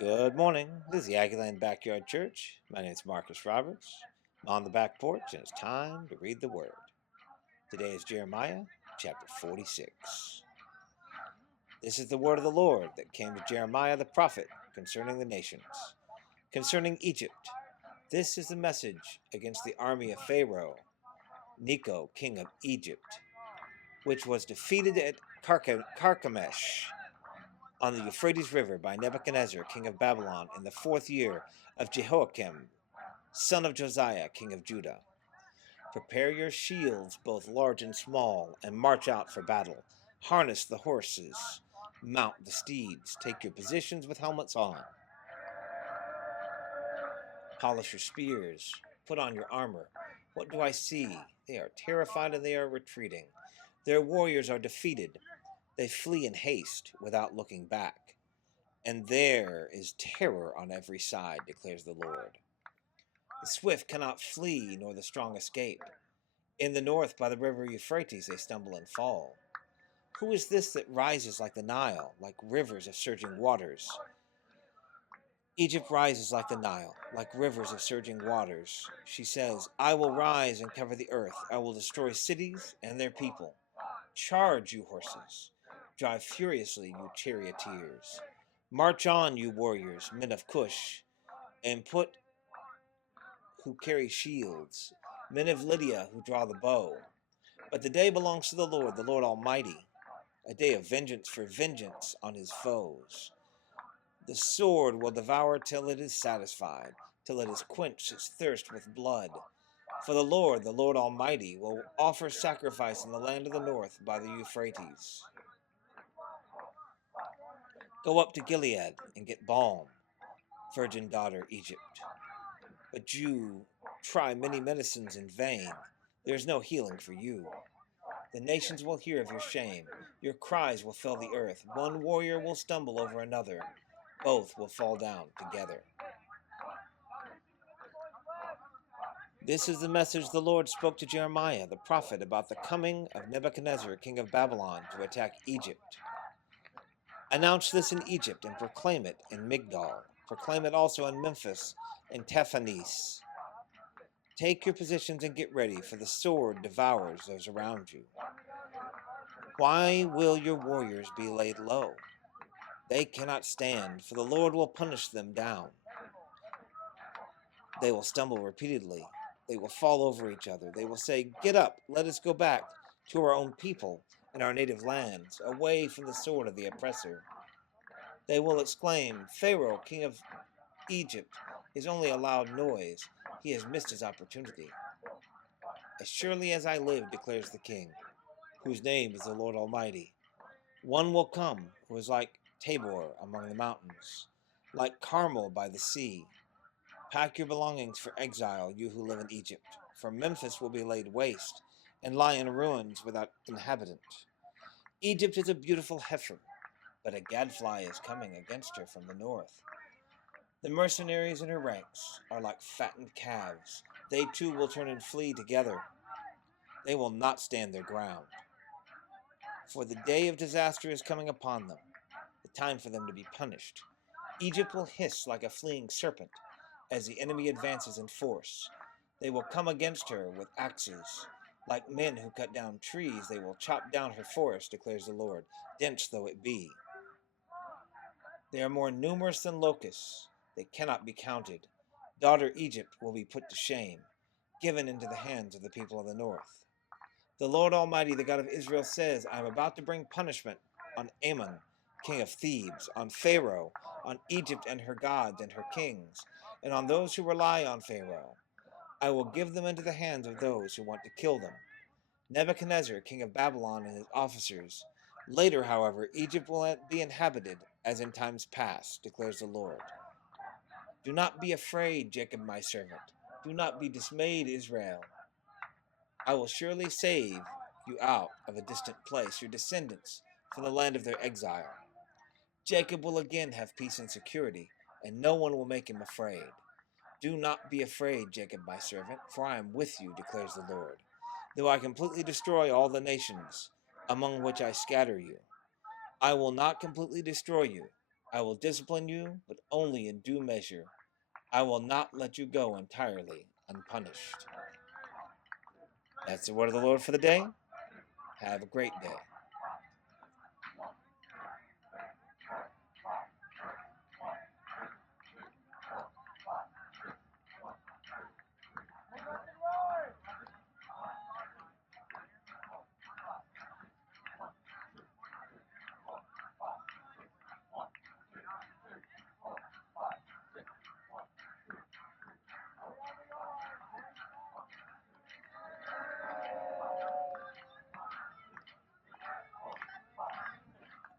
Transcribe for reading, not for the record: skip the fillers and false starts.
Good morning. This is the Aggieland Backyard Church. My name is Marcus Roberts. I'm on the back porch and it's time to read the Word. Today is Jeremiah chapter 46. This is the word of the Lord that came to Jeremiah the prophet concerning the nations. Concerning Egypt, this is the message against the army of Pharaoh, Necho, king of Egypt, which was defeated at Carchemish on the Euphrates River by Nebuchadnezzar, king of Babylon, in the 4th year of Jehoiakim, son of Josiah, king of Judah. Prepare your shields, both large and small, and march out for battle. Harness the horses, mount the steeds, take your positions with helmets on. Polish your spears, put on your armor. What do I see? They are terrified and they are retreating. Their warriors are defeated. They flee in haste without looking back. And there is terror on every side, declares the Lord. The swift cannot flee, nor the strong escape. In the north, by the river Euphrates, they stumble and fall. Who is this that rises like the Nile, like rivers of surging waters? Egypt rises like the Nile, like rivers of surging waters. She says, I will rise and cover the earth. I will destroy cities and their people. Charge, you horses. Drive furiously, you charioteers. March on, you warriors, men of Cush, and put who carry shields, men of Lydia who draw the bow. But the day belongs to the Lord Almighty, a day of vengeance for vengeance on his foes. The sword will devour till it is satisfied, till it has quenched its thirst with blood. For the Lord Almighty, will offer sacrifice in the land of the north by the Euphrates. Go up to Gilead and get balm, virgin daughter Egypt. But you try many medicines in vain. There is no healing for you. The nations will hear of your shame. Your cries will fill the earth. One warrior will stumble over another. Both will fall down together. This is the message the Lord spoke to Jeremiah, the prophet, about the coming of Nebuchadnezzar, king of Babylon, to attack Egypt. Announce this in Egypt and proclaim it in Migdol. Proclaim it also in Memphis and Tahpanhes. Take your positions and get ready, for the sword devours those around you. Why will your warriors be laid low? They cannot stand, for the Lord will punish them down. They will stumble repeatedly. They will fall over each other. They will say, Get up, let us go back to our own people and our native lands, away from the sword of the oppressor. They will exclaim, Pharaoh, king of Egypt, is only a loud noise. He has missed his opportunity. As surely as I live, declares the king, whose name is the Lord Almighty, one will come who is like Tabor among the mountains, like Carmel by the sea. Pack your belongings for exile, you who live in Egypt, for Memphis will be laid waste and lie in ruins without inhabitant. Egypt is a beautiful heifer, but a gadfly is coming against her from the north. The mercenaries in her ranks are like fattened calves. They too will turn and flee together. They will not stand their ground. For the day of disaster is coming upon them, the time for them to be punished. Egypt will hiss like a fleeing serpent as the enemy advances in force. They will come against her with axes. Like men who cut down trees, they will chop down her forest, declares the Lord, dense though it be. They are more numerous than locusts. They cannot be counted. Daughter Egypt will be put to shame, given into the hands of the people of the north. The Lord Almighty, the God of Israel, says, I am about to bring punishment on Ammon, king of Thebes, on Pharaoh, on Egypt and her gods and her kings, and on those who rely on Pharaoh. I will give them into the hands of those who want to kill them. Nebuchadnezzar, king of Babylon, and his officers. Later, however, Egypt will be inhabited as in times past, declares the Lord. Do not be afraid, Jacob my servant. Do not be dismayed, Israel. I will surely save you out of a distant place, your descendants, from the land of their exile. Jacob will again have peace and security, and no one will make him afraid. Do not be afraid, Jacob my servant, for I am with you, declares the Lord. Though I completely destroy all the nations among which I scatter you, I will not completely destroy you. I will discipline you, but only in due measure. I will not let you go entirely unpunished. That's the word of the Lord for the day. Have a great day.